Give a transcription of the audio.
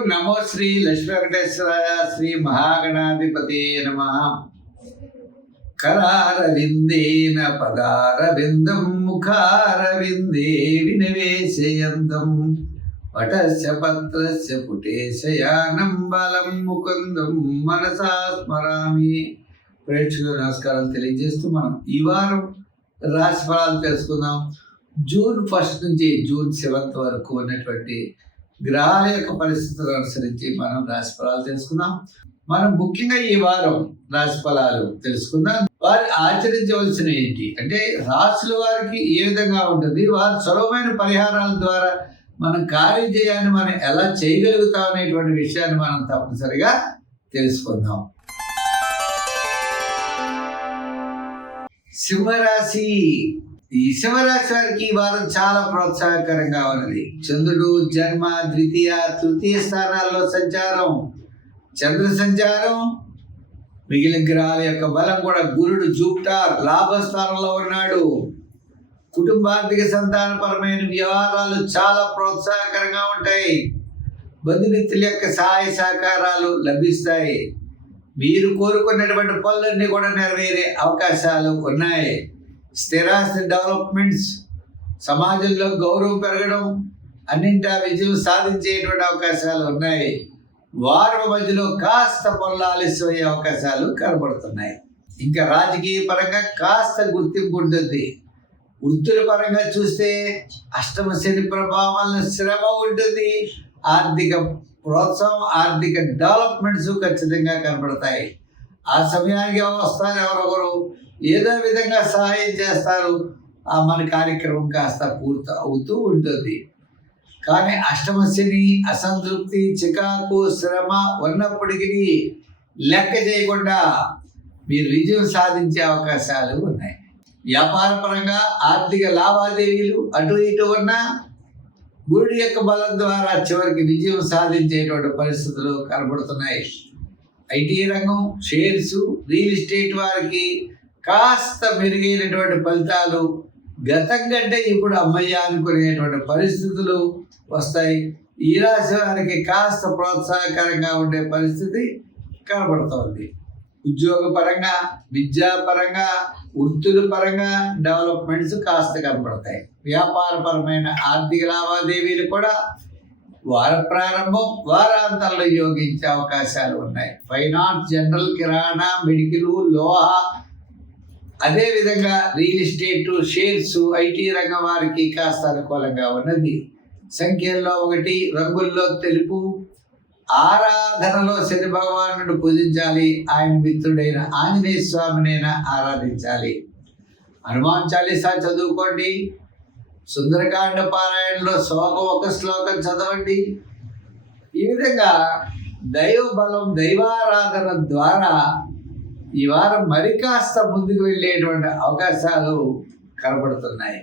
ఓం నమో శ్రీ లక్ష్మీ వెంకటేశ్వరాయ శ్రీ మహాగణాధిపతే నమః. కరారవిందేన పదారవిందం ముఖారవిందే వినివేశయంతం వటస్య పత్రస్య పుటేశయానం బలం ముకుందం మనసా స్మరామి. ప్రేక్షకులు నమస్కారాలు తెలియజేస్తూ మనం ఈ వారం రాశి ఫలాలు తెలుసుకుందాం. జూన్ 1 నుంచి జూన్ 7 వరకు ఉన్నటువంటి గ్రహాల యొక్క పరిస్థితులను అనుసరించి మనం రాశి ఫలాలు తెలుసుకుందాం. మనం ముఖ్యంగా ఈ వారం రాశి ఫలాలు తెలుసుకుందాం. వారు ఆచరించవలసిన ఏంటి అంటే రాశుల వారికి ఏ విధంగా ఉంటుంది, వారు సులభమైన పరిహారాల ద్వారా మనం కార్యజయాన్ని మనం ఎలా చేయగలుగుతాం అనేటువంటి విషయాన్ని మనం తప్పనిసరిగా తెలుసుకుందాం. సింహరాశి. ఈ సింహరాశి వారికి ఈ వారం చాలా ప్రోత్సాహకరంగా ఉన్నది. చంద్రుడు జన్మ, ద్వితీయ, తృతీయ స్థానాల్లో సంచారం, చంద్ర సంచారం, మిగిలిన గ్రహాల యొక్క బలం కూడా. గురుడు జూపిటర్ లాభస్థానంలో ఉన్నాడు. కుటుంబార్థిక సంతానపరమైన వ్యవహారాలు చాలా ప్రోత్సాహకరంగా ఉంటాయి. బంధుమిత్రుల యొక్క సహాయ సహకారాలు లభిస్తాయి. మీరు కోరుకున్నటువంటి పనులన్నీ కూడా నెరవేరే అవకాశాలు ఉన్నాయి. స్థిరాస్తి డెవలప్మెంట్స్, సమాజంలో గౌరవం పెరగడం, అన్నింటా విజయం సాధించేటువంటి అవకాశాలు ఉన్నాయి. వారం మధ్యలో కాస్త పనులు ఆలస్యమయ్యే అవకాశాలు కనబడుతున్నాయి. ఇంకా రాజకీయ పరంగా కాస్త గుర్తింపు ఉంటుంది. వృత్తుల పరంగా చూస్తే అష్టమ శని ప్రభావం వల్ల శ్రమ ఉంటుంది. ఆర్థిక ప్రోత్సాహం, ఆర్థిక డెవలప్మెంట్స్ ఖచ్చితంగా కనబడతాయి. ఆ సమయానికి వస్తారు ఎవరొకరు ఏదో విధంగా సహాయం చేస్తారు. మన కార్యక్రమం కాస్త పూర్తి అవుతూ ఉంటుంది. కానీ అష్టమ శని, అసంతృప్తి, చికాకు, శ్రమ ఉన్నప్పటికీ లెక్క చేయకుండా మీరు విజయం సాధించే అవకాశాలు ఉన్నాయి. వ్యాపార పరంగా ఆర్థిక లావాదేవీలు అటు ఇటు ఉన్నా గురుడి యొక్క బలం ద్వారా చివరికి విజయం సాధించేటువంటి పరిస్థితులు కనబడుతున్నాయి. ఐటీ రంగం, షేర్స్, రియల్ ఎస్టేట్ వారికి కాస్త మెరుగైనటువంటి ఫలితాలు, గతం కంటే ఇప్పుడు అమ్మయ్య అనుకునేటువంటి పరిస్థితులు వస్తాయి. ఈ రాశి వారికి కాస్త ప్రోత్సాహకరంగా ఉండే పరిస్థితి కనబడుతోంది. ఉద్యోగపరంగా, విద్యాపరంగా, వృత్తుల పరంగా డెవలప్మెంట్స్ కాస్త కనబడతాయి. వ్యాపారపరమైన ఆర్థిక లావాదేవీలు కూడా వార ప్రారంభం, వారాంతాల్లో యోగించే అవకాశాలు ఉన్నాయి. ఫైనాన్స్, జనరల్, కిరాణా, మెడికల్, లోహ, అదేవిధంగా రియల్ ఎస్టేట్, షేర్స్, ఐటీ రంగం వారికి కాస్త అనుకూలంగా ఉన్నది. సంఖ్యల్లో 1, రంగుల్లో తెలుపు. ఆరాధనలో శని భగవానుడు పూజించాలి. ఆయన మిత్రుడైన ఆంజనేయ స్వామినైనా ఆరాధించాలి. హనుమాన్ చాలీసా చదువుకోండి. సుందరకాండ పారాయణలో ఒక శ్లోకం చదవండి. ఈ విధంగా దైవ బలం, దైవారాధన ద్వారా ఈ వారం మరి కాస్త ముందుకు వెళ్ళేటువంటి అవకాశాలు కనబడుతున్నాయి.